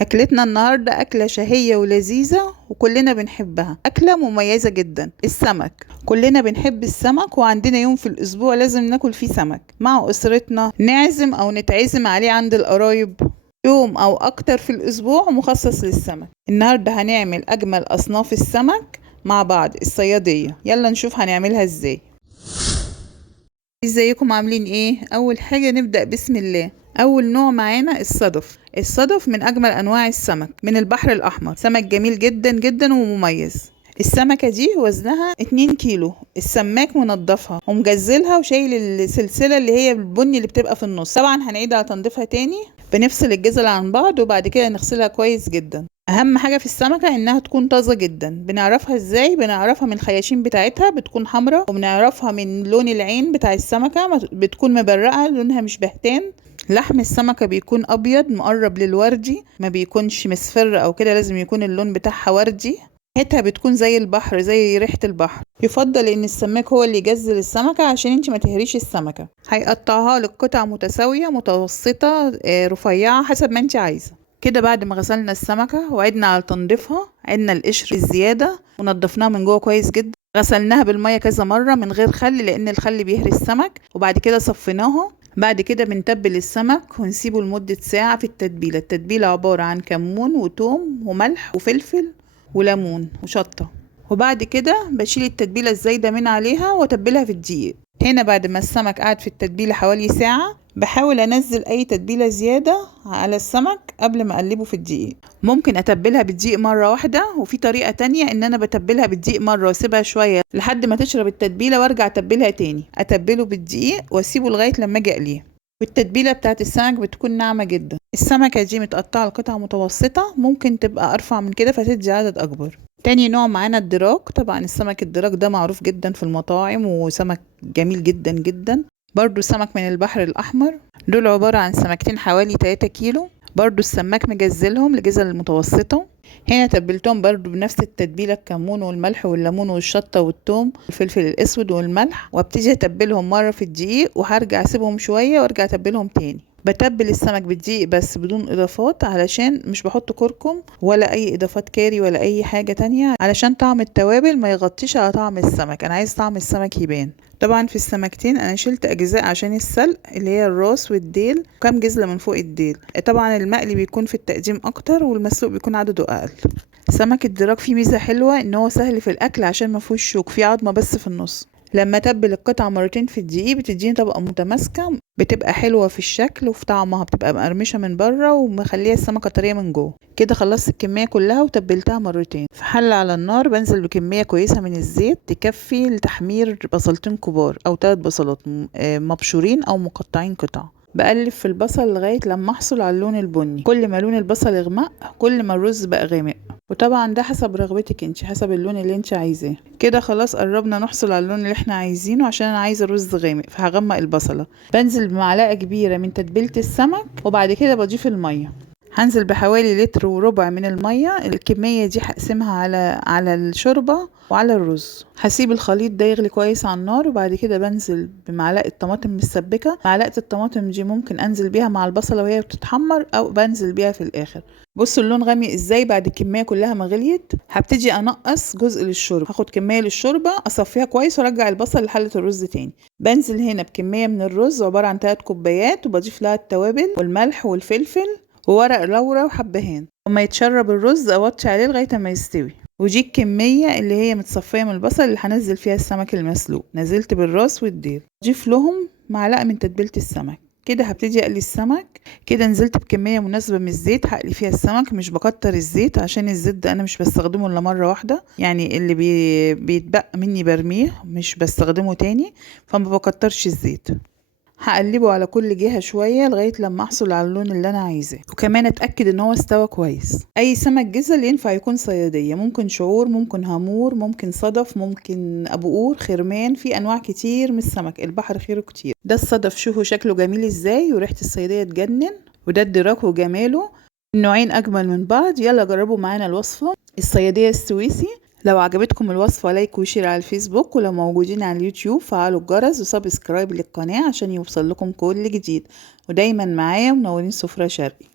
أكلتنا النهاردة أكلة شهية ولذيذة وكلنا بنحبها، أكلة مميزة جدا، السمك. كلنا بنحب السمك وعندنا يوم في الأسبوع لازم ناكل فيه سمك مع أسرتنا، نعزم أو نتعزم عليه عند القرايب. يوم أو أكتر في الأسبوع مخصص للسمك. النهاردة هنعمل أجمل أصناف السمك مع بعض، الصيادية. يلا نشوف هنعملها ازاي. ازيكم عاملين ايه؟ أول حاجة نبدأ بسم الله. أول نوع معانا الصدف من أجمل أنواع السمك من البحر الأحمر، سمك جميل جدا جدا ومميز. السمكة دي وزنها 2 كيلو. السماك منضفها ومجزلها وشايل السلسلة اللي هي البني اللي بتبقى في النص. طبعا هنعيد على تنظيفها تاني، بنفصل الجزل عن بعض وبعد كده نغسلها كويس جدا. اهم حاجة في السمكة انها تكون طازة جدا. بنعرفها ازاي؟ بنعرفها من الخياشيم بتاعتها، بتكون حمراء، وبنعرفها من لون العين بتاع السمكة، بتكون مبرقة، لونها مش بهتان. لحم السمكة بيكون ابيض مقرب للوردي، ما بيكونش مصفر او كده، لازم يكون اللون بتاعها وردي. ريحتها بتكون زي البحر، زي ريحة البحر. يفضل ان السماك هو اللي يجزل السمكة عشان انت ما تهريش السمكة. هيقطعها لك قطع متساوية، متوسطة، رفيعة، حسب ما انت عايزة. كده بعد ما غسلنا السمكة وعدنا على تنظيفها، عدنا القشر الزيادة ونضفناها من جوه كويس جدا. غسلناها بالمية كذا مرة من غير خل، لان الخل بيهري السمك. وبعد كده صفيناها. بعد كده بنتبل السمك ونسيبه لمدة ساعة في التتبيلة. التتبيلة عبارة عن كمون وتوم وملح وفلفل وليمون وشطة. وبعد كده بشيل التتبيلة الزايدة من عليها واتبلها في الدقيق. هنا بعد ما السمك قعد في التتبيلة حوالي ساعة، بحاول انزل اي تتبيلة زيادة على السمك قبل ما اقلبه في الدقيق. ممكن اتبلها بالدقيق مرة واحدة، وفي طريقة تانية ان انا بتبلها بالدقيق مرة واسيبها شوية لحد ما تشرب التتبيلة وارجع اتبلها تاني. اتبله بالدقيق واسيبه لغاية لما اجي اقليه. والتتبيلة بتاعت السمك بتكون ناعمة جدا. السمكة دي متقطعة لقطع متوسطة، ممكن تبقى ارفع من كده فتدي عدد اكبر. تاني نوع معانا الدراك. طبعا السمك الدراك ده معروف جدا في المطاعم وسمك جميل جدا جدا. برضو سمك من البحر الأحمر. دول عبارة عن سمكتين حوالي 3 كيلو. برضو السماك مجزلهم لجزل المتوسطة. هنا تبلتهم برضو بنفس التتبيلة، الكمون والملح والليمون والشطة والثوم والفلفل الأسود والملح. وابتدي أتبلهم مرة في الدقيق وهرجع أسيبهم شوية وارجع أتبلهم تاني. بتبل السمك بالدقيق بس بدون اضافات، علشان مش بحط كركم ولا اي اضافات كاري ولا اي حاجة تانية، علشان طعم التوابل ما يغطيش على طعم السمك. انا عايز طعم السمك يبان. طبعا في السمكتين انا شلت اجزاء عشان السلق، اللي هي الراس والديل وكام جزلة من فوق الديل. طبعا المقلي بيكون في التقديم اكتر والمسلوق بيكون عدده اقل. سمك الدراك فيه ميزة حلوة ان هو سهل في الاكل عشان ما فيهوش شوك، فيه عظمة بس في النص. لما تبل القطعة مرتين في الدقيق بتديني طبقة متماسكة، بتبقى حلوة في الشكل وفي طعمها، بتبقى مقرمشة من بره ومخلية السمكة طرية من جوه. كده خلصت الكمية كلها وتبلتها مرتين. في حلة على النار بنزل بكمية كويسة من الزيت تكفي لتحمير بصلتين كبار او 3 بصلات مبشورين او مقطعين قطع. بقلب في البصل لغاية لما احصل على اللون البني. كل ما لون البصل يغمق كل ما الرز بقى غامق، وطبعا ده حسب رغبتك انت، حسب اللون اللي انت عايزاه. كده خلاص قربنا نحصل على اللون اللي احنا عايزينه، عشان انا عايزه الرز غامق فهغمق البصله. بنزل بمعلقه كبيره من تتبيله السمك وبعد كده بضيف الميه. هنزل بحوالي لتر وربع من الميه. الكميه دي هقسمها على الشوربه وعلى الرز. هسيب الخليط ده يغلي كويس على النار، وبعد كده بنزل بمعلقه طماطم مسبكه. معلقه الطماطم دي ممكن انزل بيها مع البصله وهي بتتحمر، او بنزل بيها في الاخر. بصوا اللون غامق ازاي بعد الكميه كلها ما غليت. هبتدي انقص جزء للشوربه، هاخد كميه للشوربه اصفيها كويس وارجع البصل لحله الرز تاني. بنزل هنا بكميه من الرز عباره عن 3 كوبايات، وبضيف لها التوابل والملح والفلفل وورق لورا وحبهان. وما يتشرب الرز اوطي عليه لغايه ما يستوي. ودي الكميه اللي هي متصفيه من البصل اللي هنزل فيها السمك المسلوق. نزلت بالراس والديل. اضيف لهم معلقه من تتبيله السمك. كده هبتدي اقلي السمك. كده نزلت بكميه مناسبه من الزيت هقلي فيها السمك. مش بكتر الزيت عشان الزيت ده انا مش بستخدمه الا مره واحده، يعني اللي بيتبقى مني برميه، مش بستخدمه تاني، فما بكترش الزيت. هقلبه على كل جهة شوية لغاية لما احصل على اللون اللي انا عايزاه، وكمان اتأكد ان هو استوى كويس. اي سمك جزل ينفع يكون صيادية، ممكن شعور، ممكن هامور، ممكن صدف، ممكن ابو قور، خرمان، في انواع كتير من السمك، البحر خيره كتير. ده الصدف، شوفوا شكله جميل ازاي وريحة الصيادية تجنن. وده الدراك وجماله. النوعين اجمل من بعض. يلا جربوا معانا الوصفة الصيادية السويسي. لو عجبتكم الوصفة لايك وشير على الفيسبوك، ولو موجودين على اليوتيوب فعلوا الجرس وسبسكرايب للقناة عشان يوصل لكم كل جديد. ودايما معايا منورين سفرة شرقي.